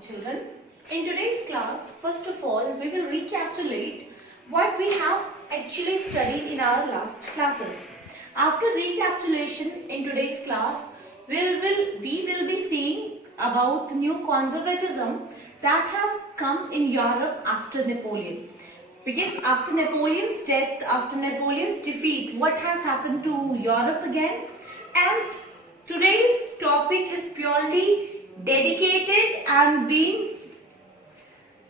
Children, in today's class, first of all, we will recapitulate what we have actually studied in our last classes. After recapitulation in today's class, we will be seeing about the new conservatism that has come in Europe after Napoleon. Because after Napoleon's death, after Napoleon's defeat, what has happened to Europe again? And today's topic is purely dedicated and being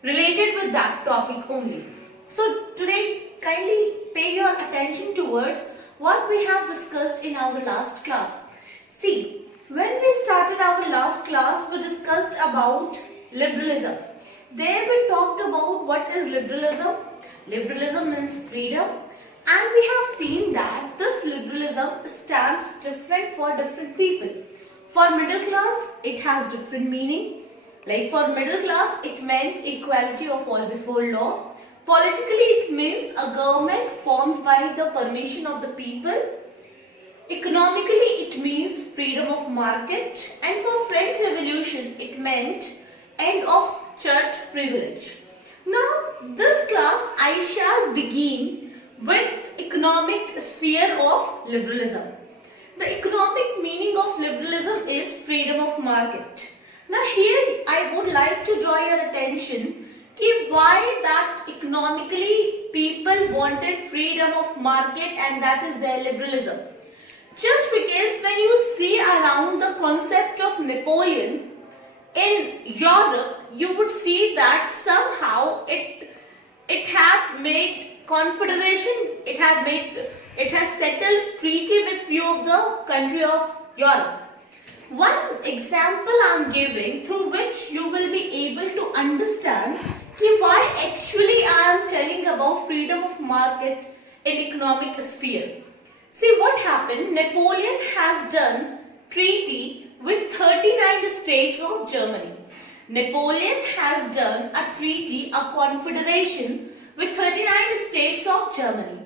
related with that topic only. So today, kindly pay your attention towards what we have discussed in our last class. See, when we started our last class, we discussed about liberalism. There we talked about what is liberalism. Liberalism means freedom, and we have seen that this liberalism stands different for different people. For middle class, it has different meaning. Like for middle class, it meant equality of all before law. Politically, it means a government formed by the permission of the people. Economically, it means freedom of market. And for French Revolution, it meant end of church privilege. Now, this class, I shall begin with economic sphere of liberalism. The economic meaning of liberalism is freedom of market. Now here I would like to draw your attention to why that economically people wanted freedom of market, and that is their liberalism. Just because when you see around the concept of Napoleon in Europe, you would see that somehow it had made confederation, it has settled treaty with few of the country of Europe. One example I am giving through which you will be able to understand why actually I am telling about freedom of market in economic sphere. See what happened, Napoleon has done treaty with 39 states of Germany. Napoleon has done a treaty, a confederation with 39 states of Germany.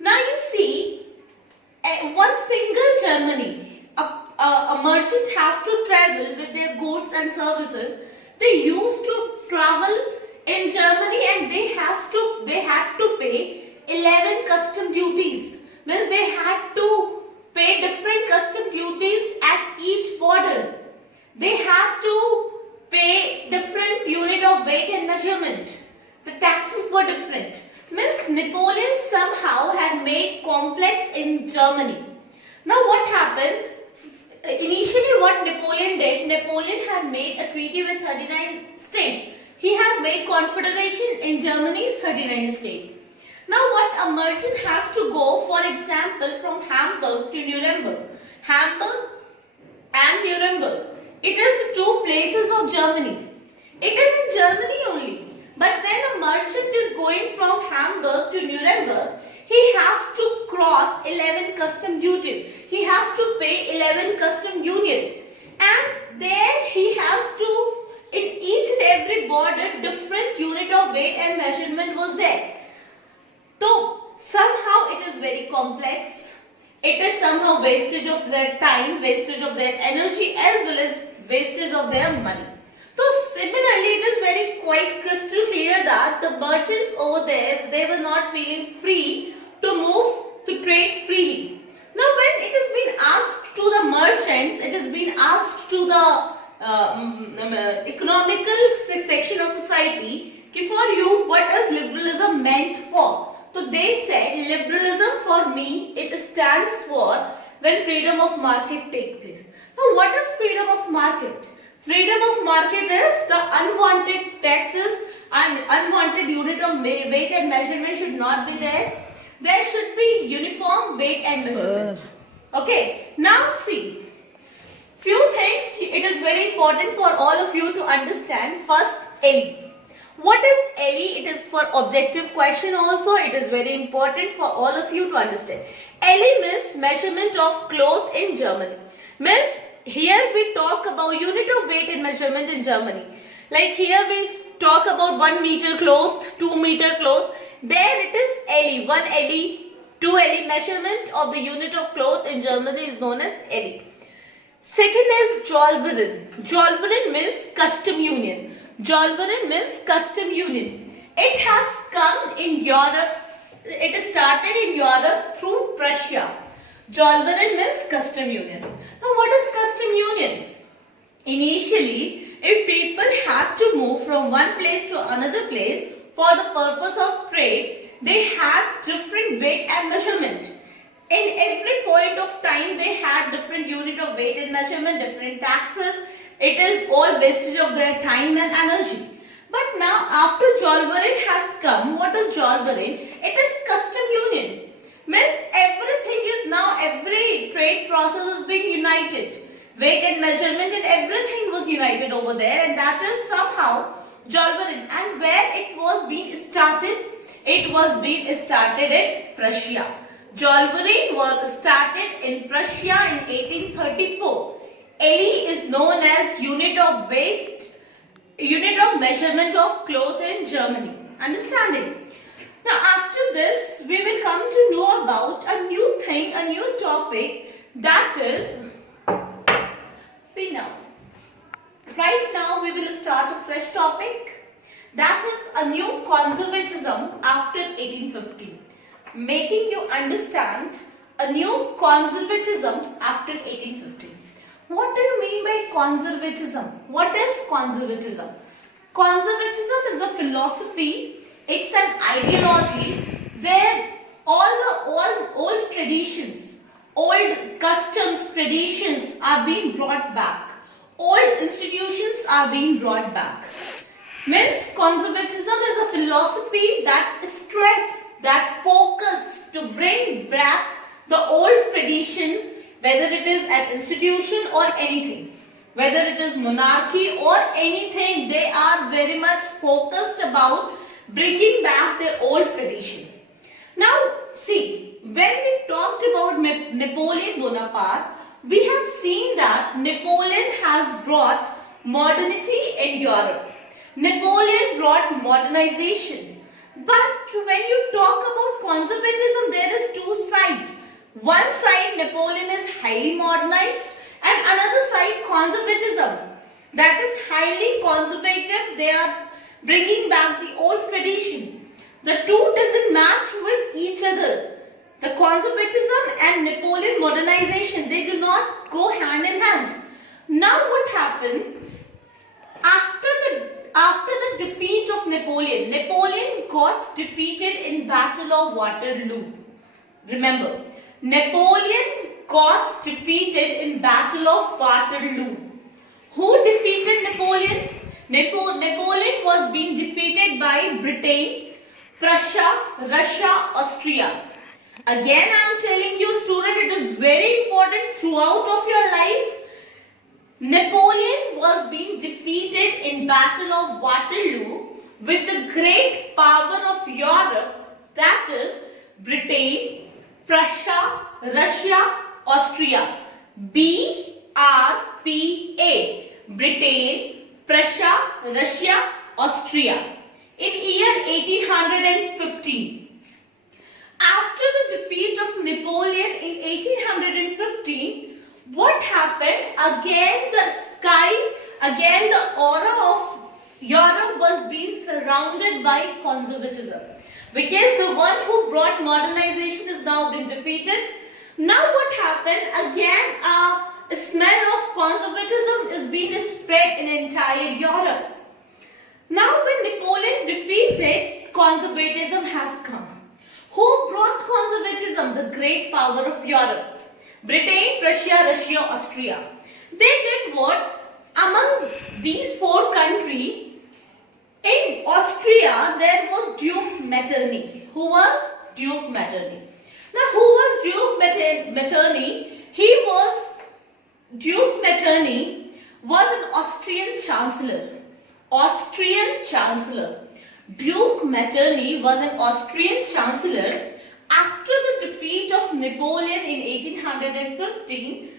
Now you see, one single Germany, a merchant has to travel with their goods and services. They used to travel in Germany and they had to pay 11 custom duties. Means they had to pay different custom duties at each border. They had to pay different unit of weight and measurement. The taxes were different. Means Napoleon somehow had made complex in Germany. Now what happened? Initially what Napoleon did, Napoleon had made a treaty with 39 states. He had made confederation in Germany's 39 states. Now what a merchant has to go, for example, from Hamburg to Nuremberg. Hamburg and Nuremberg. It is the two places of Germany. It is in Germany only. But when a merchant is going from Hamburg to Nuremberg, he has to cross 11 custom duties. He has to pay 11 custom union. And there he has to, in each and every border, different unit of weight and measurement was there. So somehow it is very complex. It is somehow wastage of their time, wastage of their energy, as well as wastage of their money. So similarly, it is very quite crystal clear that the merchants over there, they were not feeling free to move, to trade freely. Now when it has been asked to the merchants, it has been asked to the economical section of society, for you, what is liberalism meant for? So they said, liberalism for me, it stands for when freedom of market takes place. Now what is freedom of market? Freedom of market is the unwanted taxes and unwanted unit of weight and measurement should not be there. There should be uniform weight and measurement. Okay, now see, few things it is very important for all of you to understand. First, LE. What is LE? It is for objective question also. It is very important for all of you to understand. LE means measurement of cloth in Germany. Means here we talk about unit of weight and measurement in Germany. Like here we talk about 1 meter cloth, 2 meter cloth. There it is LE, 1 LE, 2 LE. Measurement of the unit of cloth in Germany is known as LE. Second is Zollverein. Zollverein means custom union. Zollverein means custom union. It has come in Europe. It started in Europe through Prussia. Zollverein means custom union. Now what is custom union? Initially, if people had to move from one place to another place for the purpose of trade, they had different weight and measurement. In every point of time, they had different unit of weight and measurement, different taxes. It is all wastage of their time and energy. But now, after Zollverein has come, what is Zollverein? It is custom union. Means everything is now, every trade process is being united. Weight and measurement and everything was united over there, and that is somehow Zollverein. And where it was being started? It was being started in Prussia. Zollverein was started in Prussia in 1834. LE is known as unit of weight, unit of measurement of cloth in Germany. Understanding? Now after this, we will come to know about a new thing, a new topic, that is now. Right now we will start a fresh topic, that is a new conservatism after 1850. Making you understand a new conservatism after 1850. What do you mean by conservatism? What is conservatism? Conservatism is a philosophy, it's an ideology where all old traditions, old customs, traditions are being brought back. Old institutions are being brought back. Means conservatism is a philosophy that stress, that focus to bring back the old tradition, whether it is an institution or anything. Whether it is monarchy or anything, they are very much focused about bringing back their old tradition. Now, see, when we talked about Napoleon Bonaparte, we have seen that Napoleon has brought modernity in Europe. Napoleon brought modernization. But when you talk about conservatism, there is two sides. One side, Napoleon is highly modernized, and another side, conservatism. That is highly conservative. They are bringing back the old tradition. The two doesn't match with each other. The conservatism and Napoleon modernization, they do not go hand in hand. Now what happened? After the defeat of Napoleon, Napoleon got defeated in Battle of Waterloo. Remember, Napoleon got defeated in Battle of Waterloo. Who defeated Napoleon? Napoleon was being defeated by Britain, Prussia, Russia, Austria. Again, I am telling you, student, it is very important throughout of your life. Napoleon was being defeated in Battle of Waterloo with the great power of Europe, that is Britain, Prussia, Russia, Austria. BRPA. Britain, Prussia, Russia, Austria. In year 1815. After the defeat of Napoleon in 1815, what happened? Again the aura of Europe was being surrounded by conservatism. Because the one who brought modernization has now been defeated. Now what happened? Again a smell of conservatism is being spread in entire Europe. Now when Napoleon defeated, conservatism has come. Who brought conservatism? The great power of Europe. Britain, Prussia, Russia, Austria. They did what? Among these four countries, in Austria, there was Duke Metternich. Who was Duke Metternich? Now, who was Duke Metternich? Duke Metternich was an Austrian chancellor. Austrian chancellor. Duke Metternich was an Austrian chancellor. After the defeat of Napoleon in 1815,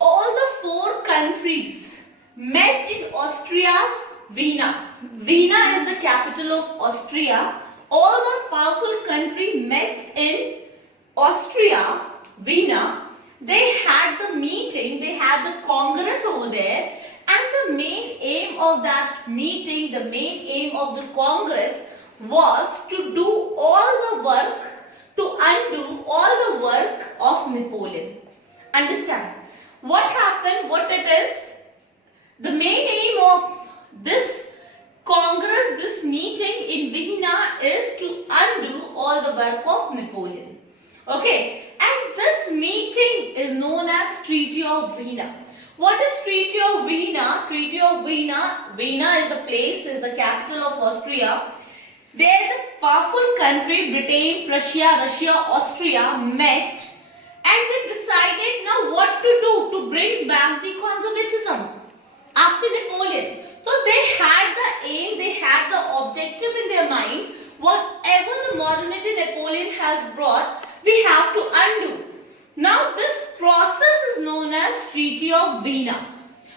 all the four countries met in Austria's Vienna. Vienna is the capital of Austria. All the powerful countries met in Austria, Vienna. They had the meeting, they had the congress over there, and the main aim aim of that meeting, the main aim of the Congress was to do all the work, to undo all the work of Napoleon. Understand? What happened, what it is? The main aim of this Congress, this meeting in Vienna is to undo all the work of Napoleon. Okay, and this meeting is known as Treaty of Vienna. What is Treaty of Vienna? Treaty of Vienna, Vienna is the place, is the capital of Austria. There the powerful country, Britain, Prussia, Russia, Austria met and they decided now what to do to bring back the conservatism after Napoleon. So they had the aim, they had the objective in their mind. Whatever the modernity Napoleon has brought, we have to undo. Now this process is known as Treaty of Vienna.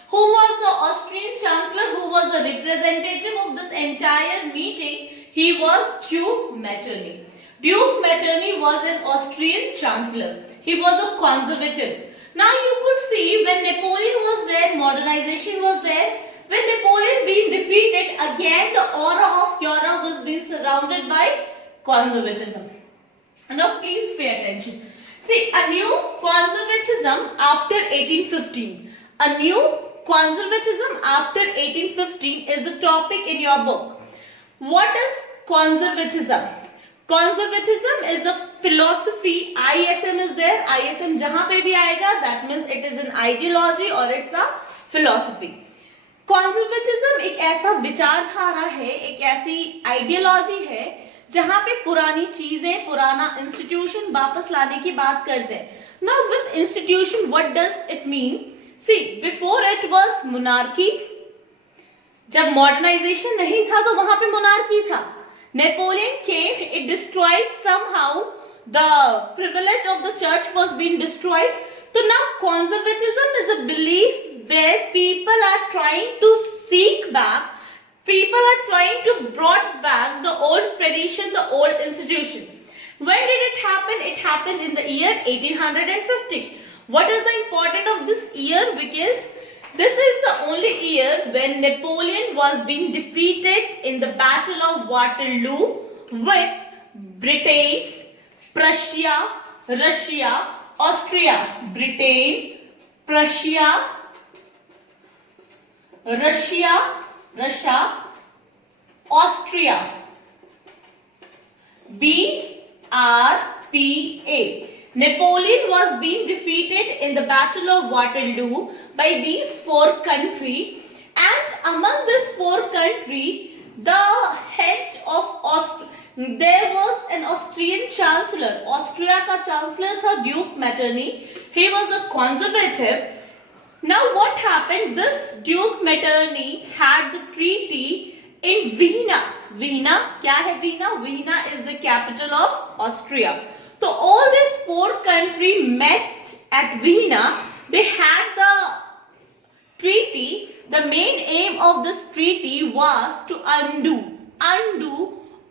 Who was the Austrian Chancellor? Who was the representative of this entire meeting? He was Duke Metternich. Duke Metternich was an Austrian Chancellor. He was a conservative. Now you could see when Napoleon was there, modernization was there. When Napoleon being defeated, again the aura of Europe was being surrounded by conservatism. Now please pay attention. See, a new conservatism after 1815. A new conservatism after 1815 is the topic in your book. What is conservatism? Conservatism is a philosophy. ISM is there. ISM jahan pe bhi aayega, that means it is an ideology or it's a philosophy. Conservatism एक ऐसा विचारधारा है, एक ऐसी ideology है जहां पे पुरानी चीजें, पुराना इंस्टीट्यूशन वापस लाने की बात करते हैं. Now with institution, what does it mean? See, before it was monarchy. जब modernization नहीं था तो वहां पे monarchy था. Napoleon came, it destroyed somehow, the privilege of the church was being destroyed. So now conservatism is a belief where people are trying to seek back, people are trying to brought back the old tradition, the old institution. When did it happen? It happened in the year 1850. What is the importance of this year? Because this is the only year when Napoleon was being defeated in the Battle of Waterloo with Britain, Prussia, Russia, Austria. Britain, Prussia, Russia, Austria. BRPA. Napoleon was being defeated in the Battle of Waterloo by these four countries, and among these four countries, the head of there was an Austrian Chancellor. Austria का Chancellor था Duke Metternich. He was a conservative. Now what happened? This Duke Metternich had the treaty in Vienna. Vienna, क्या है Vienna? Vienna is the capital of Austria. So all these four countries met at Vienna. They had the treaty. The main aim of this treaty was to undo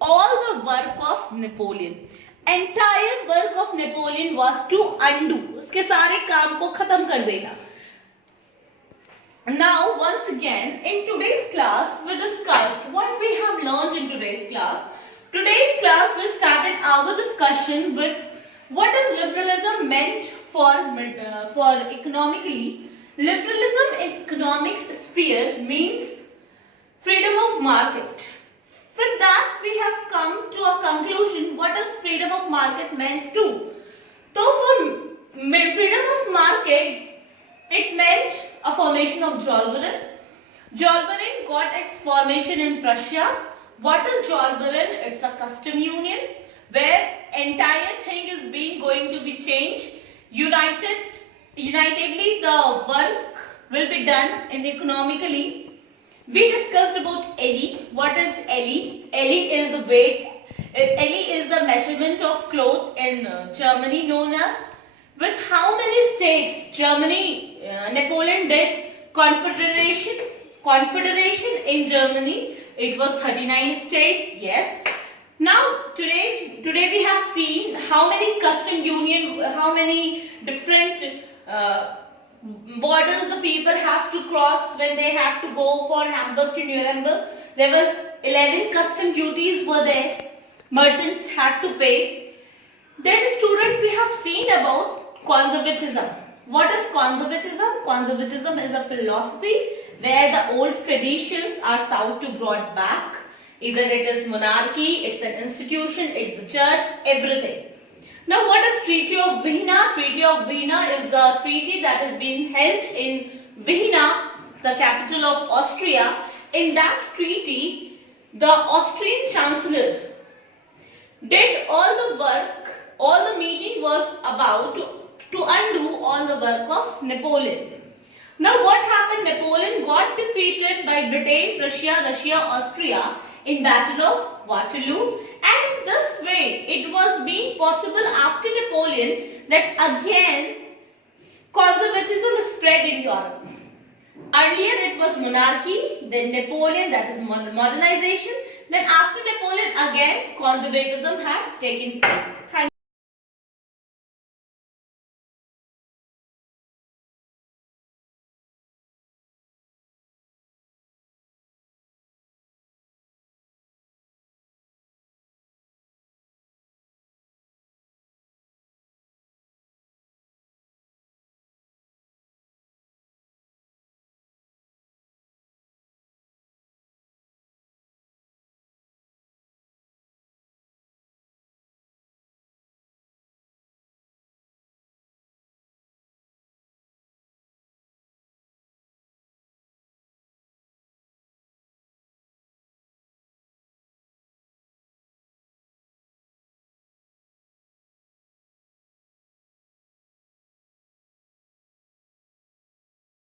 all the work of Napoleon. Entire work of Napoleon was to undo. उसके सारे काम को खत्म कर देना. Now once again in today's class we discussed what we have learned in today's class. Today's class we started our discussion with what is liberalism meant for economically. Liberalism in economic sphere means freedom of market. With that we have come to a conclusion what is freedom of market meant to. So for freedom of market it meant a formation of Zollverein. Zollverein got its formation in Prussia. What is Zollverein? It's a custom union where entire thing is going to be changed. Unitedly the work will be done in economically. We discussed about Ellie. What is Ellie? Ellie is the weight. Ellie is the measurement of cloth in Germany known as. With how many states Germany, Napoleon did confederation in Germany? It was 39 states. Yes. Now today we have seen how many custom union, how many different borders the people have to cross when they have to go for Hamburg to Nuremberg. There was 11 custom duties were there. Merchants had to pay. Then student, we have seen about conservatism. What is conservatism? Conservatism is a philosophy where the old traditions are sought to brought back. Either it is monarchy, it's an institution, it's the church, everything. Now what is Treaty of Vienna? Treaty of Vienna is the treaty that is being held in Vienna, the capital of Austria. In that treaty, the Austrian Chancellor did all the work, all the meeting was about to undo all the work of Napoleon. Now what happened? Napoleon got defeated by Britain, Prussia, Russia, Austria in Battle of Waterloo, and in this way it was being possible after Napoleon that again conservatism spread in Europe. Earlier it was monarchy, then Napoleon, that is modernization, then after Napoleon again conservatism had taken place. Thank you.